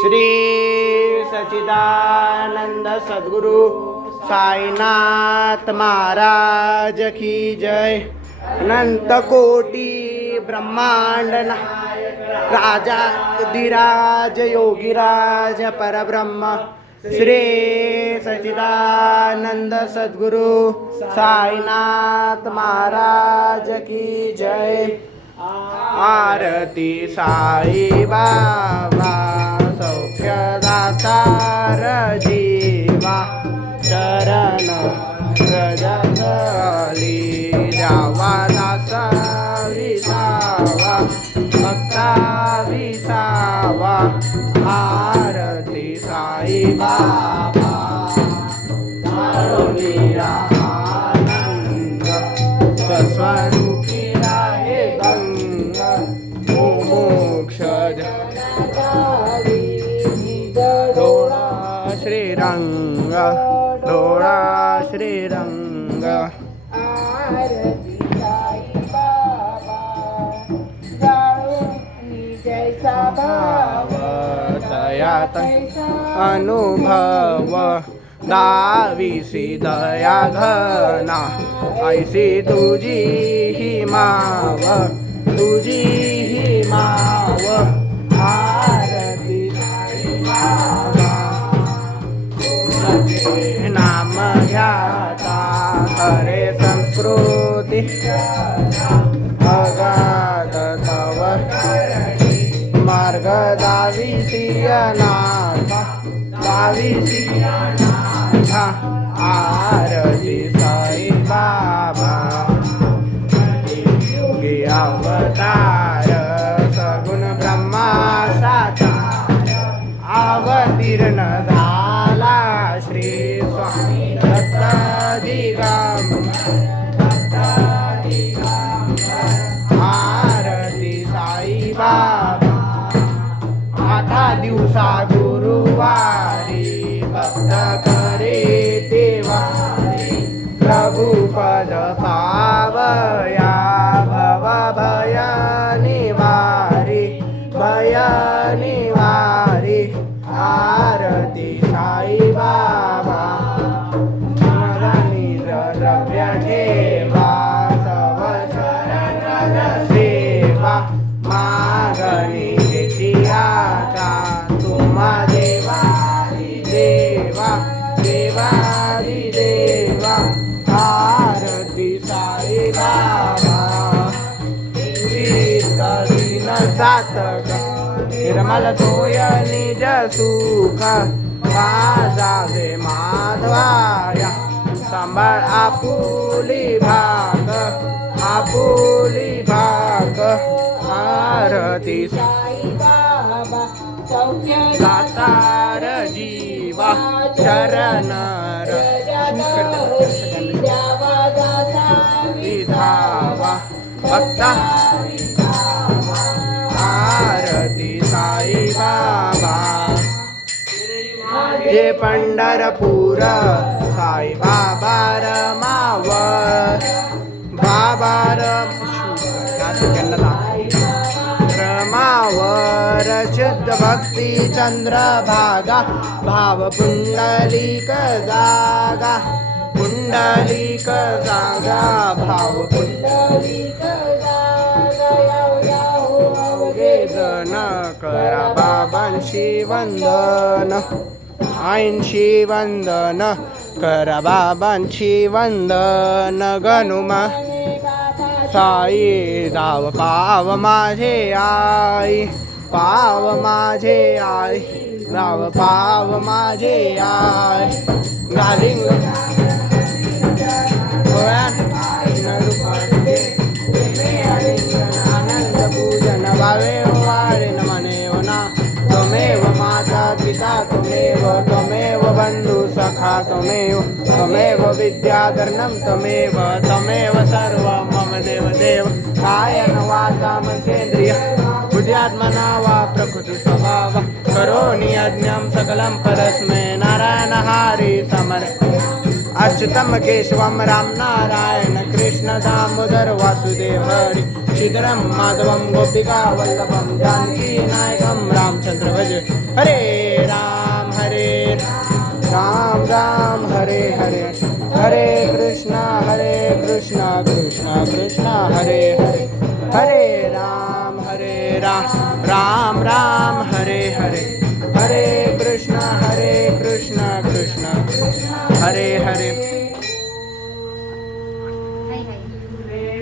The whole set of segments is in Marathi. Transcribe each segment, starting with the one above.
श्री सच्चिदानंद सद्गुरु साईनाथ महाराज की जय। अनंत कोटि ब्रह्मांड राजा धीराज योगीराज परब्रह्म श्री सच्चिदानंद सद्गुरु साईनाथ महाराज की जय। आरती साई बाबा सौख्यदातार जीवा चरण रजली जावा दास विसावा भक्ता विसावा। आरती साई बाबा मीरा आनंद स्वस्वरूपी राहे गंग मोक्ष डोळा श्रीरंग डोळा श्रीरंग। आरती साई बाबा जाळून जैसा भाव तयात अनुभव दाविसी दया घना ऐसी तुझी ही माव तुझी ही माव। आरती साई बाबा नाम घ्याता हरे संस्कृती अगाध तव मार्ग दाविसियनाथा दाविसियनाथा। आरती साई बाबा योगी अवतार सगुण ब्रह्मा साकार अवतीर्ण झाला श्री स्वामी दत्त दिगंबर। आरती साई बाबा आठा दिवसा गुरुवारी भक्त करे देवारी प्रभुपद पावया भव भय निवारी भय निवारी। आरती साई बाबा मला निज द्रव्य ठेवा तव चरण सेवा मागणी घेतियाचा तुम्हा देवारी देवा देवारी देवा। आरती साई बाबा दिन सातक निर्मल तोय निज सुख माझावे माधवाया सांभाळ आपुली भाग आपुली भाग। आरती साई बाबा सौख्य दातार जीवा चरण जावा दासा विधावा भक्ता। आरती साई बाबा जे पंढरपूर साई बाबा रमाव बाबा रमावर शुद्ध भक्ती चंद्रभागा भाव पुंडलिक जागा पुंडलिक जागा भाव पुंडलिक पुंडलिके जन करा बाबांशी वंदन आईंशी वंदन करा बाबांशी वंदन गनुमा साई दाव पाव माझे आई पाव माझे आई दाव पाव माझे आई गालिंग आनंद पूजन भावे वारे नमने वना त्वमेव माता पिता त्वमेव बंधु सखा त्वमेव विद्याधरणं त्वमेव सर्वं मम देवदेव। कायेन वाचा मनसेन्द्रिय बुद्ध्यात्मना वा प्रकृति स्वभाव करोमि यज्ञं सकलं परस्मै नारायण हरि समर्पयामि। अच्युतम केशवम राम नारायण कृष्ण दामोदर वासुदेव हरि श्रीधरम माधवम गोपिका वल्लभम जानकी नायकम रामचंद्र भज हरे राम राम राम हरे हरे हरे कृष्णा कृष्णा कृष्णा हरे हरे हरे राम राम राम हरे हरे हरे कृष्णा कृष्णा हरे हरे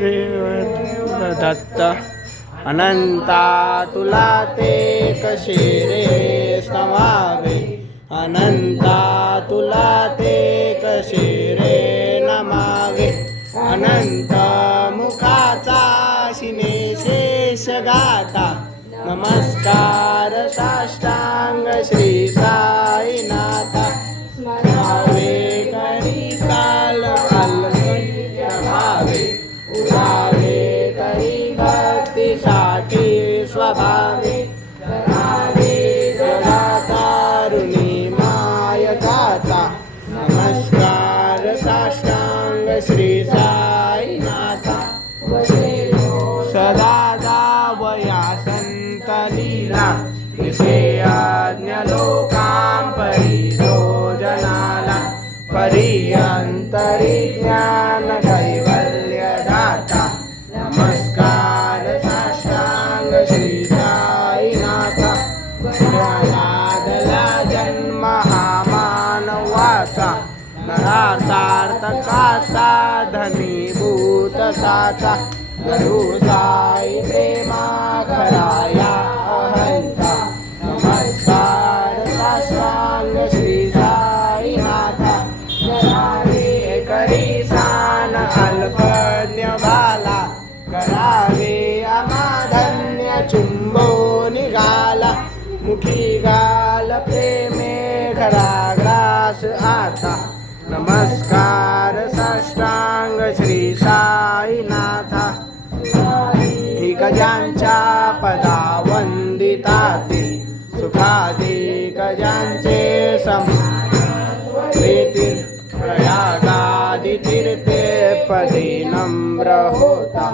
देव दत्त अनंता तुला ते कसे रे स्तवावे अनंता तुला ते कसे रे नमावे अनंत मुखाचा शिने शेष गाता नमस्कार साष्टांग श्री साईनाथा स्मरावे करी काल अल्पीय भावे उरावे तरी भक्तीसाठी स्वभावे करावे जगातारुणी माय गाता नमस्कार साष्टांग श्री साईनाथा सदा दावया संत लीला विषयाज्ञ लोकां परितो जनाला परियंतरी ज्ञान कैवल्य दाता नमस्कार साष्टांग श्री साईनाथा प्रह्लादला जन्म हा मानवाचा नरातार्थ कासा धनीभूत साचा गुरु साई प्रेमा खराया अहंता नमस्कार साष्टांग श्री साईनाथा करावे करी सान अल्पज्ञ बाला करावे अमाधन्य चुंबो निघाला मुखी गाल प्रेमे घराग्रास आता नमस्कार साष्टांग श्री साईनाथा गजांच्या पदा वंदिताती सुखादी गजांचे समेतील प्रयागादि तीर्थे पदी नम्र होता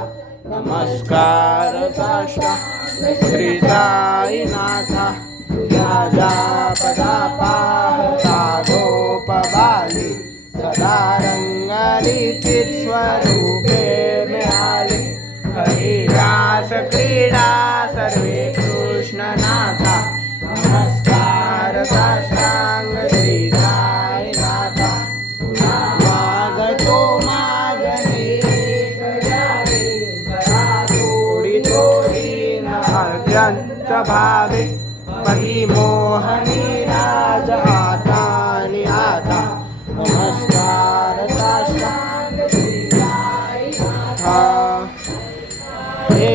नमस्कार साष्टांग श्री साईनाथा राजा पदा पाहता गोपबाली सदा रंगलीची स्वरूपे मिळाली हरिदास क्रीडा सर्वे कृष्णनाथा नमस्कार साष्टांग श्री साईनाथा मागतो मागणे थोडी थोडी न अत्यंत भावे पही मोहनी राज आता आणि आता नमस्कार साष्टांग श्री साईनाथा हे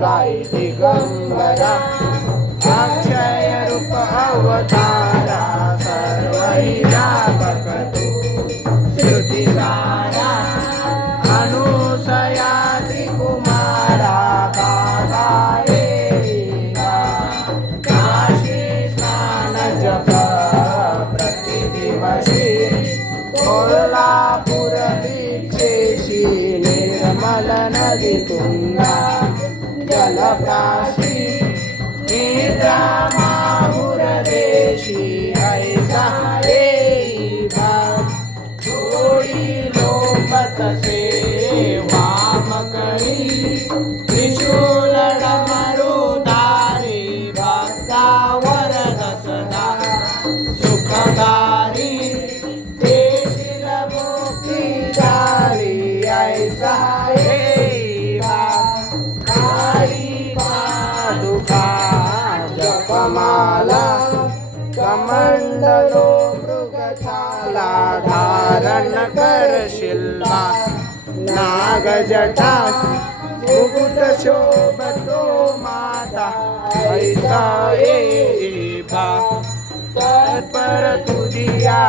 साई दिगंबरा अक्षय रूप अवतारा सर्वहि व्यापक तू श्रुती सारा अनुसया त्रिकुमारा काकाये काशी स्नान जप प्रतिदिवशी कोल्हापूर दीक्षेशी निर्मल नदी तुंगा जलप्राशी निद्रा माहुर देशी ऐसा देवा थोडी लोपत से वाम करी त्रिशूल डमरुधारी भक्ता वरद सदा सुखदारी देशील मुक्तिदारी ऐसा जपमाला कमंडलो मृगछाला धारण करशिल्ला नागजटा मुकुट शोभतो माता ऐसा एवा तत्पर तुझिया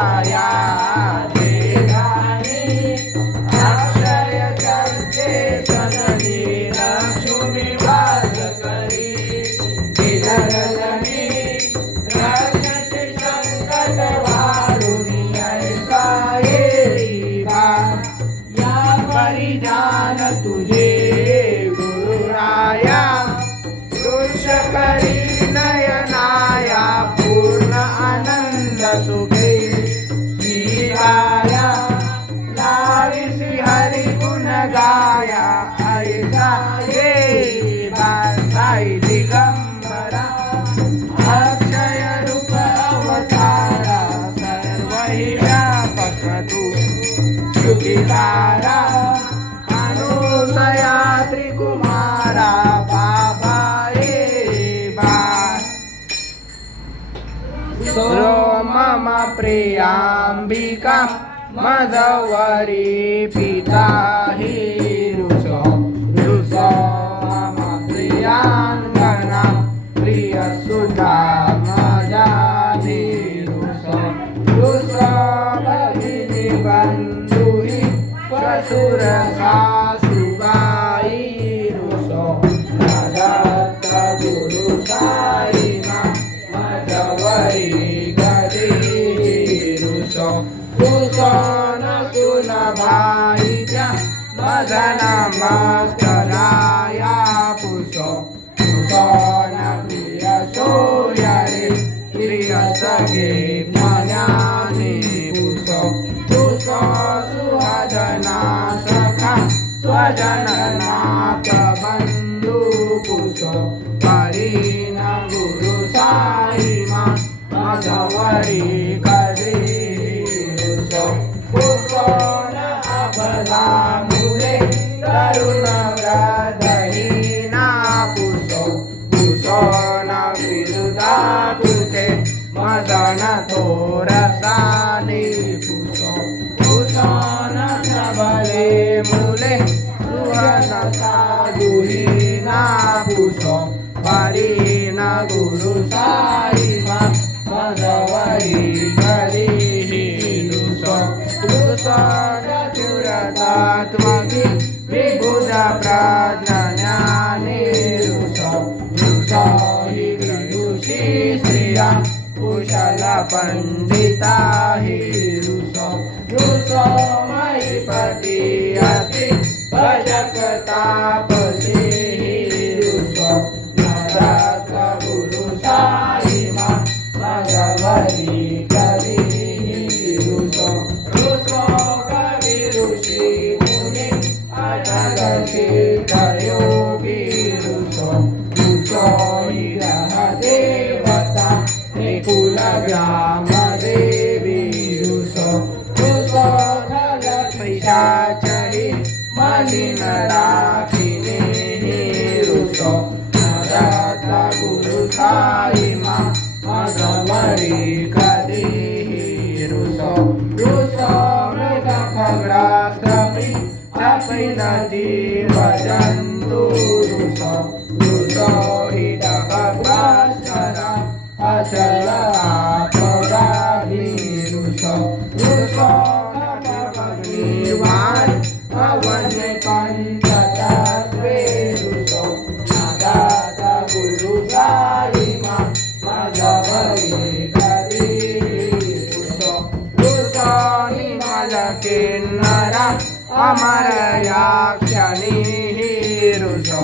अक्षय चर्चे सदनी लक्ष्मी वास करी दिनरजनी रक्षसी संकट वारुणी ऐसा निखिलारा अनुसया त्रिकुमारा बाबा बा मम प्रियांबिका मधवरी पिता हि रुसो रुसो मम प्रियांगना प्रियसुता मजा रुसो रुसो भगिनी बन्धुहि श्वशुर सासुबाई रुसो दत्त गुरु साई मधवरी रुसो न सुन भाईच्या मदन मस्तराया पुसो पुसो न प्रिय सोयरे प्रिय सगे ज्ञानी पुसो पुसो सुहदना सखा स्वजननाथ बंधु पुसो परीन गुरु साई मधवरी अबला मुले तरुण व्रतहीना पुसो पुसो न विरुदा तुझे मदन थोरसानी पुसो पुसो न सबले मुले सुहन साधुहीना पुसो परीन गुरु साई मधवरी चतुरतात्मकी विबुध प्रज्ञाने रुसो रुसो हि विदुषी श्रिया कुशल पंडिता हि रुसो रुसो मयि पतियति भजकतापसी हि रुसो नरक गुरु साई मधवरी करी रुसो योगी रुसो रुसो देवता निकुल ग्राम देवी रुसो रुसो पैशाचहि मलिन राखिने रुसो दत्त गुरु साई मधवरी करी रुसो रुसो मृग खग्रास्त्री नदी भजन्तु रुसो रुसो हि दहभास्करा अचल आपराधि रुसो रुसो खगमग्निवान् अवन्य पंचतत्वे रुसो नादात गुरु साई मधवरी करी रुसो रुसो निमल किन्नरा अमर याक्षणी रुसो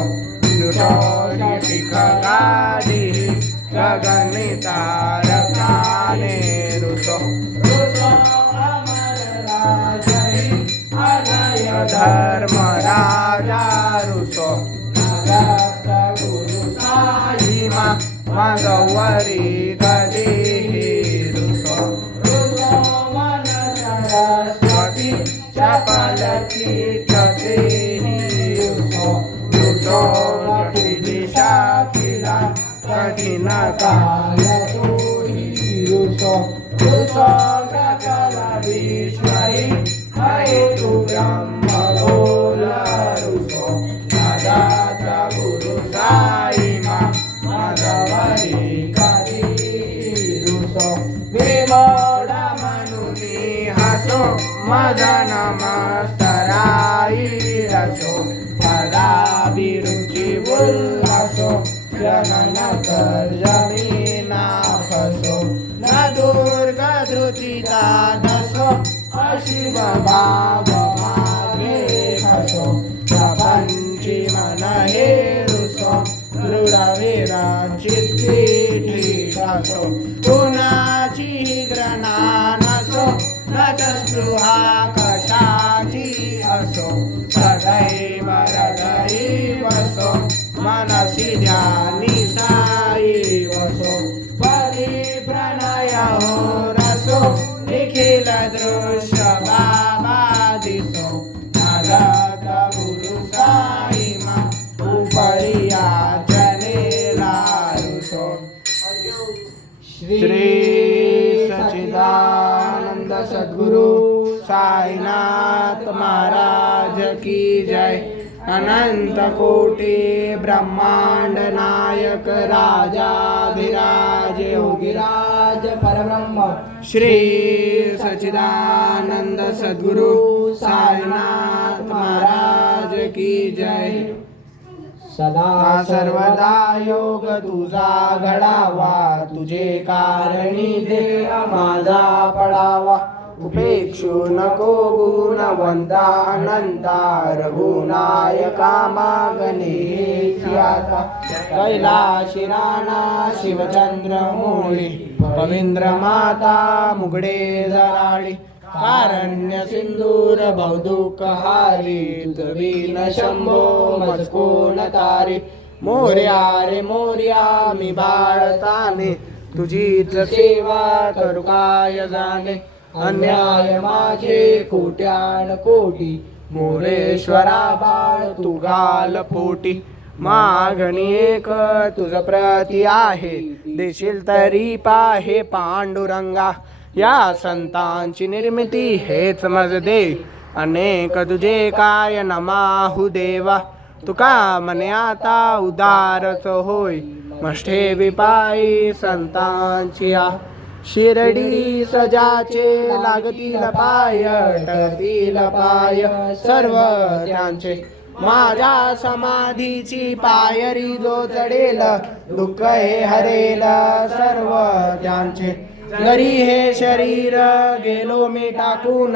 रुसो शिखगादि गगनि तारकाने रुसो रुसो अमर राजहि अजय धर्म राजा रुसो नगत गुरु साई मधवरी गदी रुसो रुसो मन सरस्वती चपलती कथे रुसो रुसो दिशा किला कठिन काल रुसो रुसो सकल विश्वहि हेतु ब्रह्म बोल रुसो नदात गुरु साई मधवरी करी रुसो विमोढ मनुनि हसो मदन मस्तराई रसो पदाभिरुचि उल्लासो जनन जमीना फसो न दुर्गधृतिता दसो अशिव भाव मागे फसो प्रपंची मन हे रुसो दृढविराचित्ती ठसो कुणाची ग्रहणा नसो नतस्पृहा कशाची असो सदैव हृदयी वसो मनसि ध्यानी साई वसो परिप्रणय हो रसो निखिल दृश्य बाबा दिसो श्री सच्चिदानंद सद्गुरु साईनाथ महाराज की जय। अनंत कोटि ब्रह्मांड नायक राजाधिराज योगिराज परब्रह्म श्री सच्चिदानंद सद्गुरु साईनाथ महाराज की जय। सदा सर्वदा योग तुझा घडावा, तुझे कारणी देह माझा पडावा। उपेक्षू नको गुणवंता अनंता, रघुनायका मागणे आता। कैलाशी राणा शिवचंद्र मोळी, पवित्र माता मुगडे जराळी। कारण्य सिंदूर बहुदुःख हारी, तुझवीन शंभो मजकोन तारी। मोर्या रे मोर्या मी बाळताने, तुझीच सेवा करू काय जाणे। अन्याय माझे कोट्यान कोटी, मोरेश्वरा बाळ तू घाल पोटी। मागणी एक तुझ प्रती आहे, देशील तरी पाहे पांडुरंगा। या संतांची निर्मिती हेच मज दे, अनेक तुझे काय नमाहू देवा। तुका म्हणे आता उदारच होय, मष्ठे विपाई संतांची आ। शिरडी सजाचे लागतील पाय, टळतील पाय सर्व त्यांचे। माझ्या समाधीची पायरी जो चढेल, दुःख हे हरेल सर्व त्यांचे। जरी हे शरीर गेलो मी टाकून,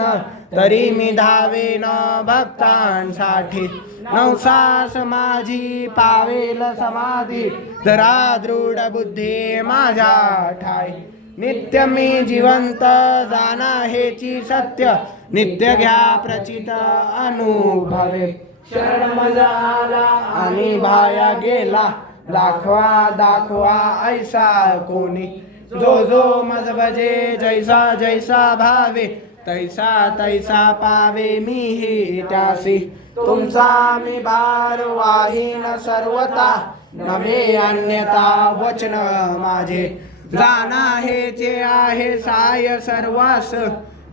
तरी मी धावेन भक्तांसाठी। नवसास माझी पावेल समाधी, धरा दृढ बुद्धी माझ्या ठाई। नित्य मी जिवंत जाना हेची सत्य, नित्य घ्या प्रचित अनुभवे। शरण मजा आला आणि भाया गेला, दाखवा दाखवा ऐसा कोणी। जो जो मज भजे जैसा जैसा भावे, तैसा तैसा पावे मी ही त्यासी। तुमचा मी भार वाहीन सर्वता, नवे अन्यता वचन माझे। जाना हेचे आहे साय सर्वास,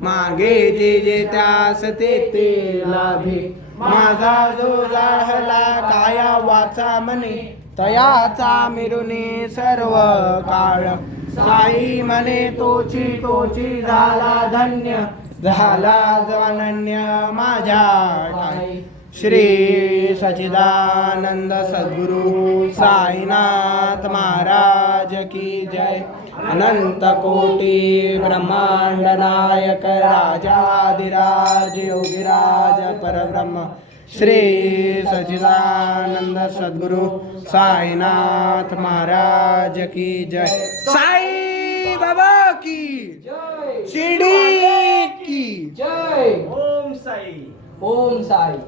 मागे जे जे त्यास ते ते लाभे। माझा जो जाहला काया वाचा मने, तयाचा मिरुने सर्व काळ। साई म्हणे तोची तोची झाला धन्य, झाला अनन्य माझ्या ठाई। श्री सच्चिदानंद सद्गुरु साईनाथ महाराज की जय। अनंत कोटि ब्रह्मांड नायक राजाधिराज योगिराज परब्रह्म श्री सच्चिदानंद सद्गुरु साईनाथ महाराज की जय। साई बाबा की जय, शिरडी की जय। ओम साई। ओम साई।